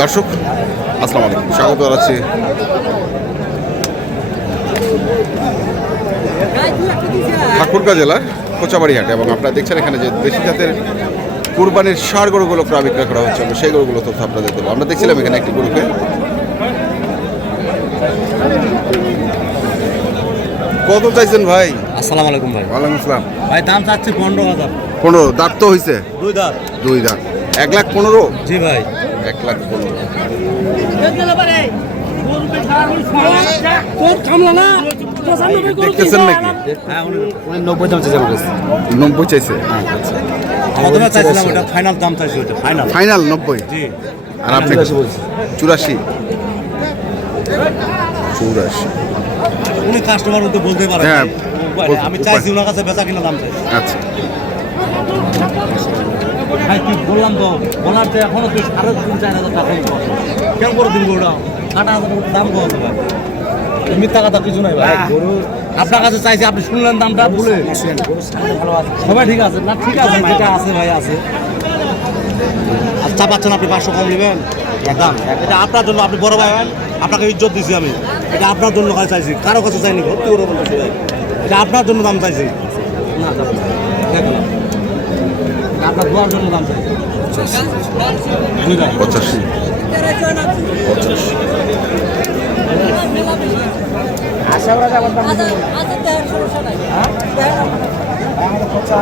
দর্শক আসসালামু আলাইকুম। স্বাগত জানাচ্ছি। ঠাকুরগাঁ জেলার কোচাবাড়ি হাটে এবং আপনারা দেখছেন এখানে যে দেশি জাতের কুরবানির সার গরুগুলো ক্রয় বিক্রয় করা হচ্ছে আমরা সেই গরুগুলো তথ্য আপনাদের দেবো। আমরা দেখছিলাম এখানে একটি গরুকে। কত চাইছেন ভাই? আসসালামু আলাইকুম ভাই। ওয়ালাইকুম আসসালাম। ভাই দাম চাচ্ছি পনেরো হাজার। পনেরো দাঁত তো হয়েছে দুই দাঁত। দুই দাঁত। এক লাখ পনেরো? জি ভাই। এক লাখ পনেরো। দেখতেছেন নাকি? হ্যাঁ নব্বই দাম চাইছে নব্বই চাইছে? চাইছিলাম ওটা? ফাইনাল দাম চাইছি ফাইনাল ফাইনাল নব্বই। জি। আর আপনি? চুরাশি চুরাশি। উনি কাস্টমার বলতে পারে হ্যাঁ, আমি চাইছি ওনার কাছে বেচা কিনা দাম চাইছি। আচ্ছা। ভাই কি বললাম তো বলার তো এখনও তুই সাড়ে তিন চার হাজার টাকা কম কর। দিন ওটা? কাটা হাজার দাম কত ভাই? মিথ্যা কথা কিছু নাই ভাই। আপনার কাছে চাইছি আপনি শুনলেন দামটা? বলে। সবাই ঠিক আছে? না ঠিক আছে যেটা আছে ভাই আছে। আচ্ছা পাচ্ছেন আপনি পাঁচশো কম নেবেন? দাম এটা আপনার জন্য আপনি বড় ভাই হন আপনাকে ইজ্জত দিছি আমি। এটা আপনার জন্য কাছে চাইছি। কারও কাছে চাইনি ভর্তি করে বলতেছি ভাই। এটা আপনার জন্য দাম চাইছি। না দাম না। আপনার দোয়ার জন্য দাম দাম পঁচাশি। পঁচাশি কে- লাভ নাই পুরানো কথা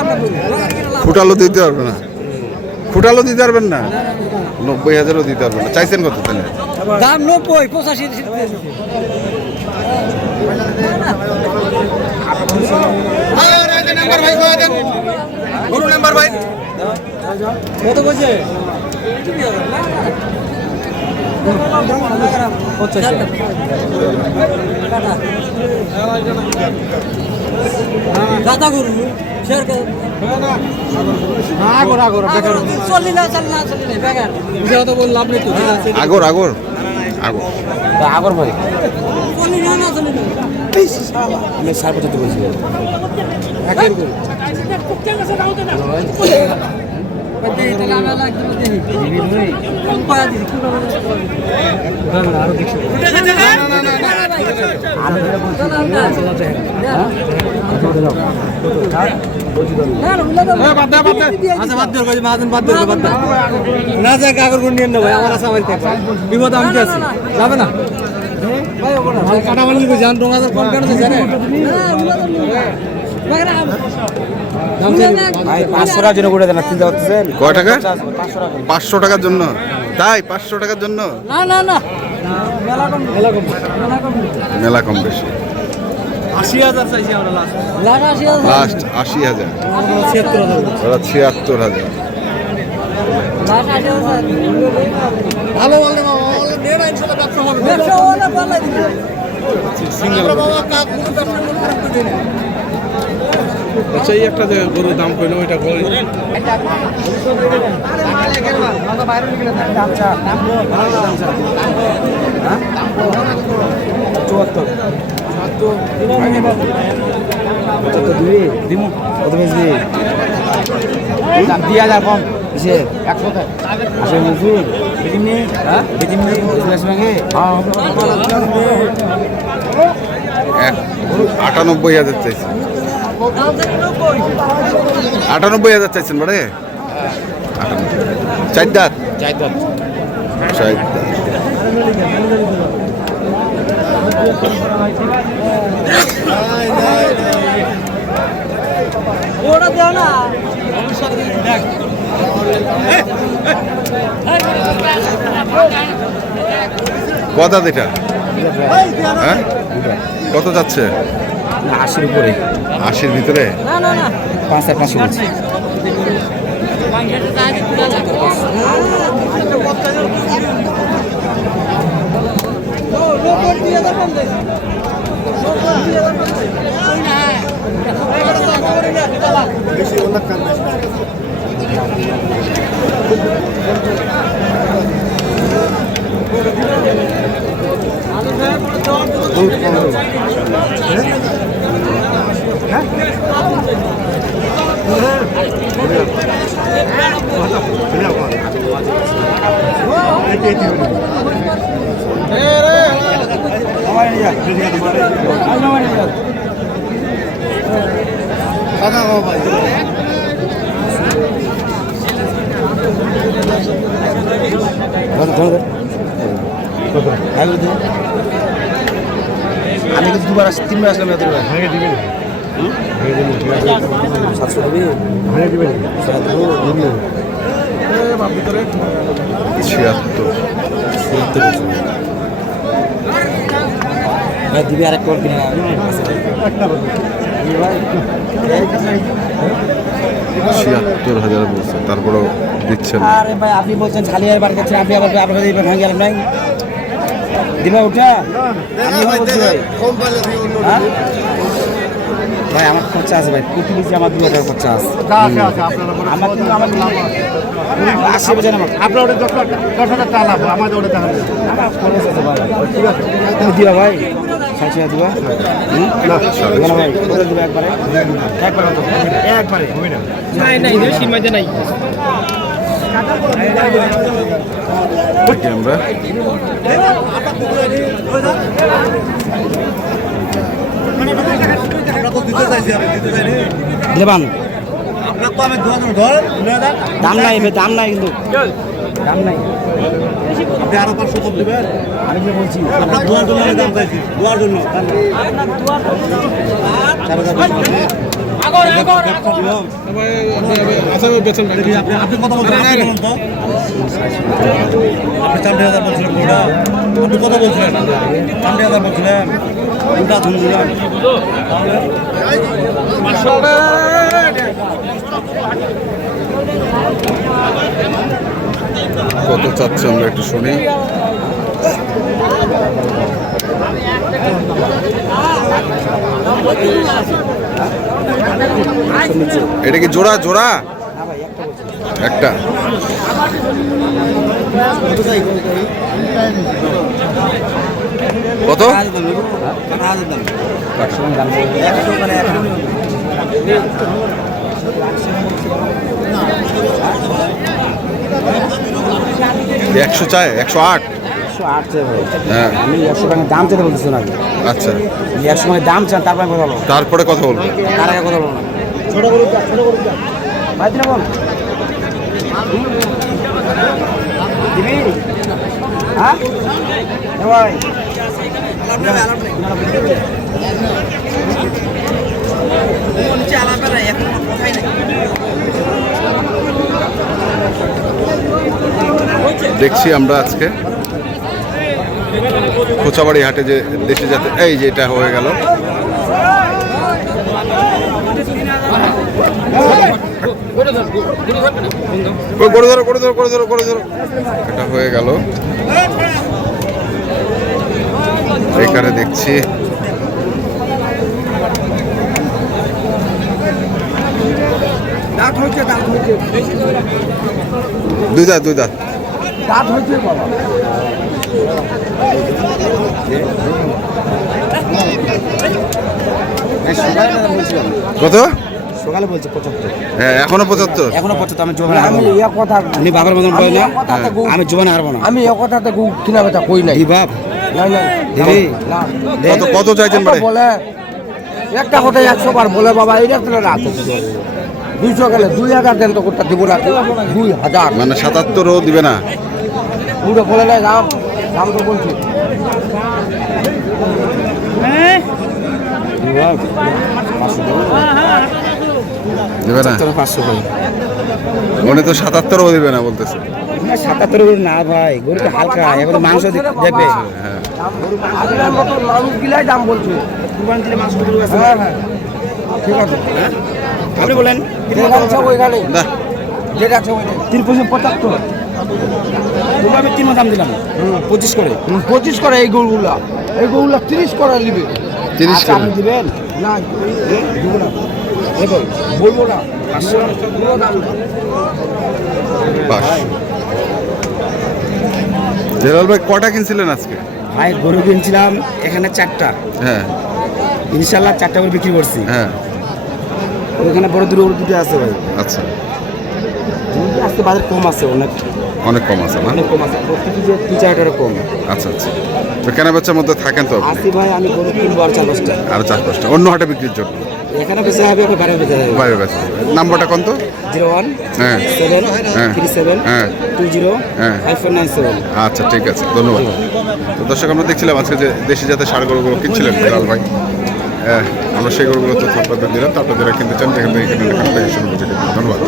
আমরা বলি ফুটালো দিতে পারবে না। ফুটালো দিতে পারবেন না? নব্বই হাজারও দিতে পারবেন না। চাইছেন কত তাহলে? দাম নব্বই, পঁচাশি কত বলছে? দাদা গুরু শেয়ার আগর আগর বেকার চলি না চলি না চলি না বেকার। বুঝে তো বল লাভ নেই আগর আগর আগর। আগর। ভাই চলি না না চলি না। আমি সাড়ে পঁচাত্তর বলছি আচ্ছা না যায় কাগর গুণ নিয়ে নেব আমার আছে আমার বিপদ আমি আছি যাবে না পাঁচশো টাকার জন্য। তাই, পাঁচশো টাকার জন্য? মেলা কম বেশি। আশি হাজার। ছিয়াত্তর হাজার। ভালো ইনশাল্লাহ ব্যবসা হবে। ব্যবসা হলে পাল্লাই দিবে। সিঙ্গেল বাবা কাপ ব্যবসা করতে দিন আচ্ছা এই একটা যে গরুর দাম কইলো ওইটা কই চুয়াত্তর। দিবি? দিমু। কত বেশি দাম দুই হাজার কম একশো আশি বিদিমনি হ্যাঁ? বিদিমনি আটানব্বই হাজার চাইছেন। আটানব্বই হাজার চাইছেন বাড়ে। চার দাঁত। চার দাঁত। ওটা দেও না। দেখ কদা এটা হ্যাঁ? কত যাচ্ছে? আশির উপরে। আশির ভিতরে? না না না। পাঁচ আর পাঁচশো বলছি আমি কিন্তু দুবার আসছি তিনবার আসলাম এত ভেঙে দিবেন সাতশো হবে ভেঙে দিবেন ছিয়াত্তর দিবি আর একটা কিনে ছিয়াত্তর হাজার বলছে তারপরেও দিচ্ছে না। আরে ভাই আপনি বলছেন ঝালিয়ার বাড়ি যাচ্ছেন আপনি আবার আপনার কাছে ভাঙে গেলাম নাই। দিবা ওটা ভাই হ্যাঁ? ভাই আমার খরচা আছে ভাই প্রতি কেজি আমার দু হাজার খরচা আছে। আমার কিন্তু আমার আশি আমার। আপনার ওটা দশ হাজার টাকা লাভ আমাদের ওটা টাকা। আমার খরচ আছে ভাই। দিবা ভাই ষাট টাকা দিবা না ভাই কত দিবা একবারে একবারে? একবারে হবে না দেখি আমরা দেবান আপনার তো আমি দু হাজার ধর দুই হাজার দাম নাই দাম নাই কিন্তু দাম নাই। আপনি আরও পাঁচশো কম দেবেন? আমি যে বলছি আপনার দুয়ার জন্য দাম চাইছি দুয়ার জন্য। চার হাজার আপনি আপনি কত আপনি আপনি বলছিলেন আপনি কত বলছিলেন চারটে হাজার বলছিলেন কোনটা ধুন দিলাম। কত চাচ্ছে আমরা একটু শুনি। এটা কি জোড়া? জোড়া? একটা। কত? একশো চায় একশো আট? একশো আট চাই ভাই। হ্যাঁ। আমি একশো টাকা দাম চাইতে বলতেছি না আচ্ছা। একশো দাম চান তারপরে কথা বলব। তারপরে কথা বলব। তার আগে কথা বলব ছোট ছোট ভাই বল। দিবি? হ্যাঁ? দেখছি আমরা আজকে। খোঁচাবাড়ি হাটে যে দেশে যাতে এই যে এটা হয়ে গেল। ধরো ধরো ধরো ধরো। এটা হয়ে এখানে দেখছি দাঁত হয়েছে দাঁত হয়েছে দুই দাঁত দুই দাঁত। দাঁত হয়েছে বাবা কত? সকালে বলছে পঁচাত্তর। হ্যাঁ এখনও পঁচাত্তর। এখনও পঁচাত্তর আমি জোবানে আমি হারবো না। ইয়া কথা আমি বাবার মতন বই না আমি জোবানে হারবো না। আমি এ কথাতে গু কিনা বেটা কই নাই। বাপ না। কত চাইছেন বলে একটা কথা একশো বার বলে বাবা এটা তো রাত দুইশো গেলে দুই হাজার দেন তো কোথা দিব না দুই হাজার। মানে সাতাত্তরও দিবে না? পুরো বলে নাই দাম দাম তো বলছি। দিবে না? পাঁচশো করি। উনি তো সাতাত্তরও দিবে না বলতেছে। সাতাত্তর গরু না ভাই গরু হালকা এখন মাংস দেখবে। হ্যাঁ। মানুষ গিলাই দাম বলছে হ্যাঁ হ্যাঁ। ঠিক আছে। আপনি বলেন। পঁচাত্তর। আমি তিন দাম দিলাম। পঁচিশ করে। হুম, পঁচিশ করে এই গরুগুলা। এই গরুগুলা তিরিশ করে নিবে। তিরিশ আচ্ছা, করে। দিবেন? না বলব না। জেলাল ভাই কটা কিনছিলেন আজকে? ভাই গরু কিনছিলাম এখানে চারটা। হ্যাঁ। ইনশাল্লাহ চারটা করে বিক্রি করছি। হ্যাঁ। ওখানে বড় দুটো দুটো আছে ভাই। আচ্ছা। আজকে বাজার কম আছে অনেক। অনেক কম আছে না? অনেক কম আছে প্রত্যেকটি যে তিন চার কম। আচ্ছা আচ্ছা। তো কেনা বেচার মধ্যে থাকেন তো আসি ভাই আমি গরু কিনবো আর চার পাঁচটা। আরও চার পাঁচটা। অন্য হাটে বিক্রির জন্য? এখানে বেঁচে হবে ওখানে বাইরে বেঁচে হবে বাইরে বেচা নাম্বারটা কোন তো? জিরো ওয়ান হ্যাঁ। সেভেন হ্যাঁ। থ্রি সেভেন হ্যাঁ। টু জিরো হ্যাঁ। Five four nine seven. আচ্ছা ঠিক আছে। ধন্যবাদ। তো দর্শক আমরা দেখছিলাম আজকে যে দেশি জাতের সার গরুগুলো কিনছিলেন বেলাল ভাই। আহ, আমরা সেই গরুগুলো তথ্য আপনাদের দিলাম তো যারা কিনতে চান যেখান থেকে কিনতে ধন্যবাদ।